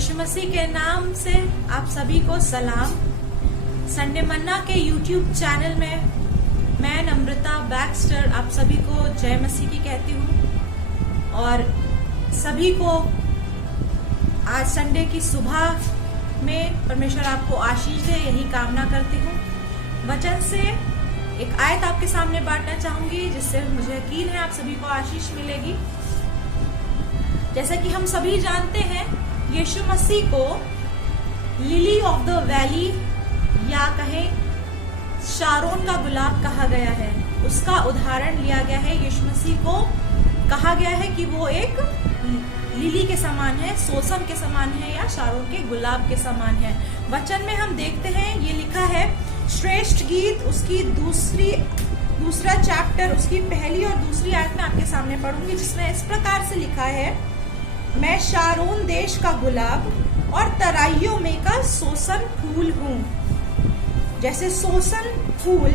यीशु मसीह के नाम से आप सभी को सलाम। संडे मन्ना के यूट्यूब चैनल में मैं नम्रता बैक्स्टर आप सभी को जय मसीह की कहती हूँ और सभी को आज संडे की सुबह में परमेश्वर आपको आशीष दे, यही कामना करती हूँ। वचन से एक आयत आपके सामने बांटना चाहूंगी जिससे मुझे यकीन है आप सभी को आशीष मिलेगी। जैसा कि हम सभी जानते हैं, यीशु मसीह को लिली ऑफ द वैली या कहें शारोन का गुलाब कहा गया है। उसका उदाहरण लिया गया है। यीशु मसीह को कहा गया है कि वो एक लिली के समान है, सोसन के समान है या शारोन के गुलाब के समान है। वचन में हम देखते हैं, ये लिखा है श्रेष्ठ गीत उसकी दूसरा चैप्टर उसकी पहली और दूसरी आयत में आपके सामने पढ़ूंगी, जिसमें इस प्रकार से लिखा है, मैं शारोन देश का गुलाब और तराइयों में का सोसन फूल हूँ। जैसे सोसन फूल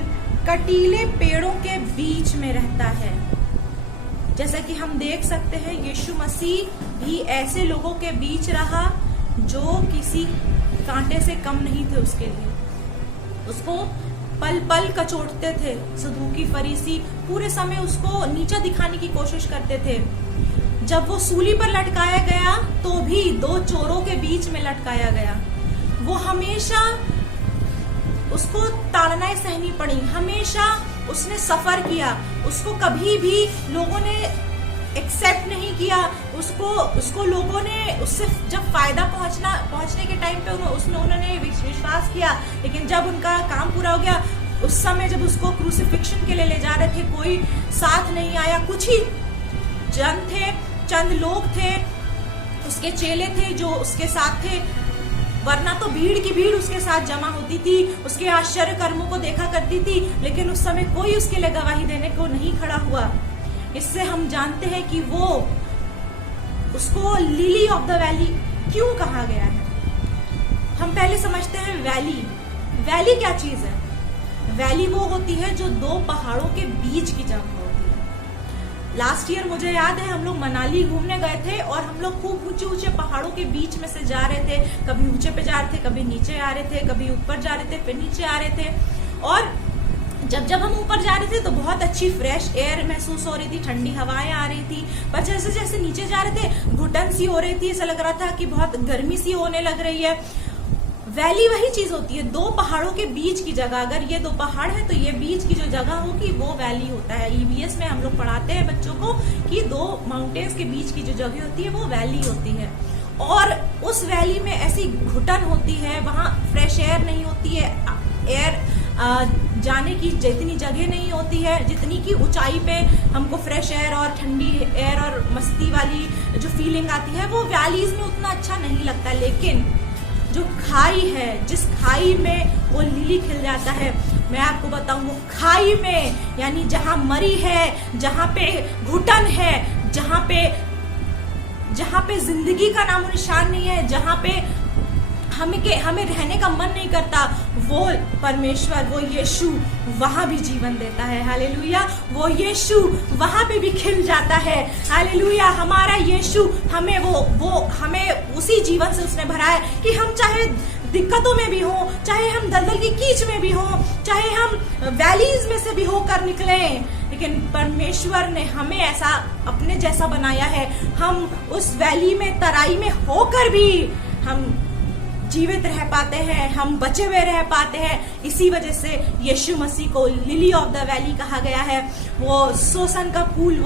कटीले पेड़ों के बीच में रहता है, जैसा कि हम देख सकते हैं यीशु मसीह भी ऐसे लोगों के बीच रहा जो किसी कांटे से कम नहीं थे उसके लिए। उसको पल पल कचोटते थे। सदूकी फरीसी पूरे समय उसको नीचा दिखाने की कोशिश करते थे। जब वो सूली पर लटकाया गया तो भी दो चोरों के बीच में लटकाया गया। वो हमेशा उसको ताड़नाएं सहनी पड़ी, हमेशा उसने सफर किया। उसको कभी भी लोगों ने एक्सेप्ट नहीं किया। उसको लोगों ने उससे जब फायदा पहुंचने के टाइम पे उन्होंने विश्वास किया, लेकिन जब उनका काम पूरा हो गया, उस समय जब उसको क्रूसिफिक्शन के लिए ले जा रहे थे, कोई साथ नहीं आया। कुछ ही जन थे, चंद लोग थे, उसके चेले थे जो उसके साथ थे, वरना तो भीड़ की भीड़ उसके साथ जमा होती थी, उसके आश्चर्य कर्मों को देखा करती थी, लेकिन उस समय कोई उसके लिए गवाही देने को नहीं खड़ा हुआ। इससे हम जानते हैं कि उसको लिली ऑफ द वैली क्यों कहा गया है। हम पहले समझते हैं वैली क्या चीज है। वैली वो होती है जो दो पहाड़ों के बीच की जगह होती है। लास्ट ईयर मुझे याद है, हम लोग मनाली घूमने गए थे और हम लोग खूब ऊंचे ऊंचे पहाड़ों के बीच में से जा रहे थे। कभी ऊंचे पे जा रहे थे, कभी नीचे आ रहे थे, कभी ऊपर जा रहे थे, फिर नीचे आ रहे थे। और जब हम ऊपर जा रहे थे तो बहुत अच्छी फ्रेश एयर महसूस हो रही थी, ठंडी हवाएं आ रही थी। पर जैसे जैसे नीचे जा रहे थे, घुटन सी हो रही थी, ऐसा लग रहा था कि बहुत गर्मी सी होने लग रही है। वैली वही चीज होती है, दो पहाड़ों के बीच की जगह। अगर ये दो पहाड़ है तो ये बीच की जो जगह होगी वो वैली होता है। ईवीएस में हम लोग पढ़ाते हैं बच्चों को कि दो माउंटेन्स के बीच की जो जगह होती है वो वैली होती है। और उस वैली में ऐसी घुटन होती है, वहां फ्रेश एयर नहीं होती है, एयर जाने की जितनी जगह नहीं होती है, जितनी की ऊंचाई पे हमको फ्रेश एयर और ठंडी एयर और मस्ती वाली जो फीलिंग आती है वो वैलीज में उतना अच्छा नहीं लगता। लेकिन जो खाई है, जिस खाई में वो लिली खिल जाता है, मैं आपको बताऊं, वो खाई में यानी जहां मरी है, जहां पे घुटन है, जहां पे जिंदगी का नामो निशान नहीं है, जहां पे हमें रहने का मन नहीं करता, वो परमेश्वर, वो यीशु वहां भी जीवन देता है। हालेलुया। वो यीशु वहां पे भी खिल जाता है। हालेलुया। हमारा यीशु हमें उसी जीवन से उसने भरा है कि हम चाहे दिक्कतों में भी हो, चाहे हम दलदल की कीच में भी हो, चाहे हम वैलीज में से भी होकर निकले, लेकिन परमेश्वर ने हमें ऐसा अपने जैसा बनाया है। हम उस वैली में, तराई में होकर भी हम जीवित रह पाते हैं, हम बचे हुए रह पाते हैं। इसी वजह से यीशु मसीह को लिली ऑफ द वैली कहा गया है। वो सोसन का फूल,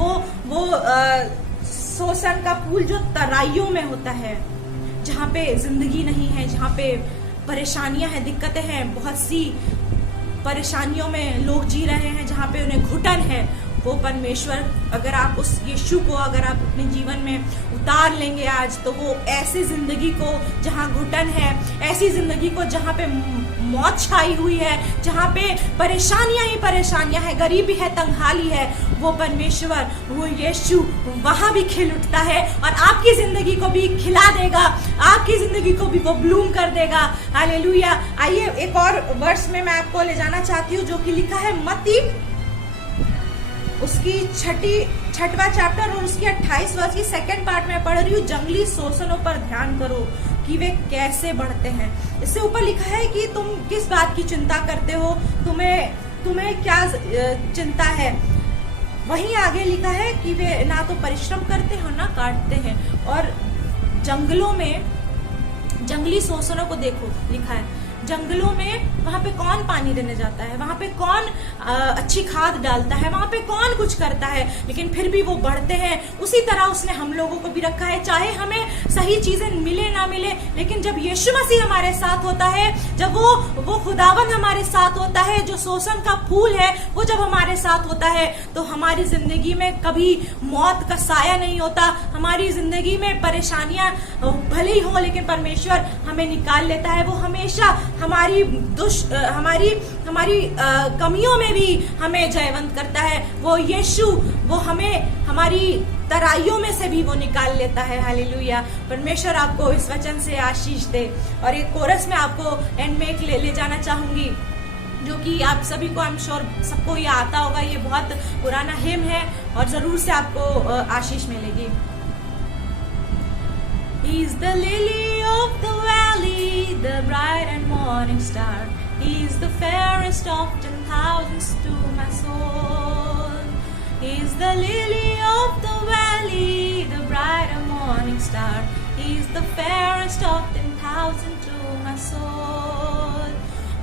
सोसन का फूल जो तराइयों में होता है, जहाँ पे जिंदगी नहीं है, जहाँ पे परेशानियां हैं, दिक्कतें हैं, बहुत सी परेशानियों में लोग जी रहे हैं, जहाँ पे उन्हें घुटन है, वो परमेश्वर, अगर आप उस यीशु को अगर आप अपने जीवन में उतार लेंगे आज, तो वो ऐसी जिंदगी को जहाँ घुटन है, ऐसी जिंदगी को जहाँ पे मौत छाई हुई है, जहाँ पे परेशानियां ही परेशानियां है, गरीबी है, तंगहाली है, वो परमेश्वर, वो यीशु वहां भी खिल उठता है और आपकी जिंदगी को भी खिला देगा, आपकी जिंदगी को भी वो ब्लूम कर देगा। हालेलुया। आइए एक और वर्ष में मैं आपको ले जाना चाहती हूँ, जो कि लिखा है मत्ती उसकी 6वां चैप्टर और उसकी 28 वर्ष की सेकंड पार्ट में पढ़ रही हूँ। जंगली शोषणों पर ध्यान करो कि वे कैसे बढ़ते हैं। इससे ऊपर लिखा है कि तुम किस बात की चिंता करते हो, तुम्हें क्या चिंता है। वहीं आगे लिखा है कि वे ना तो परिश्रम करते हैं ना काटते हैं। और जंगलों में जंगली शोषणों को देखो, लिखा है जंगलों में वहां पे कौन पानी देने जाता है, वहां पे कौन अच्छी खाद डालता है, वहां पे कौन कुछ करता है, लेकिन फिर भी वो बढ़ते हैं। उसी तरह उसने हम लोगों को भी रखा है, चाहे हमें सही चीजें मिले ना मिले, लेकिन जब यीशु मसीह हमारे साथ होता है, जब वो खुदावन हमारे साथ होता है, जो शोषण का फूल है वो जब हमारे साथ होता है, तो हमारी जिंदगी में कभी मौत का साया नहीं होता। हमारी जिंदगी में परेशानियां भले ही हो, लेकिन परमेश्वर हमें निकाल लेता है। वो हमेशा हमारी कमियों में भी हमें जयवंत करता है। वो यीशु, वो हमें हमारी तराइयों में से भी वो निकाल लेता है। हालेलुया। परमेश्वर आपको इस वचन से आशीष दे। और एक कोरस में आपको एंड में एक ले जाना चाहूंगी, जो कि आप सभी को, आई एम श्योर सबको ये आता होगा। ये बहुत पुराना हिम है और जरूर से आपको आशीष मिलेगी। He is the lily of the valley, the bright and morning star. He is the fairest of 10,000s to my soul. He is the lily of the valley, the bright and morning star. He is the fairest of 10,000 to my soul.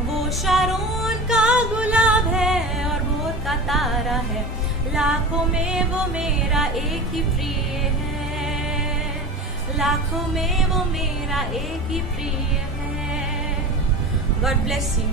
वो Sharon का गुलाब है और भोर का तारा है, लाखों में वो मेरा एक ही प्रिय है, लाखों में वो मेरा एक ही प्रिय है। God bless you.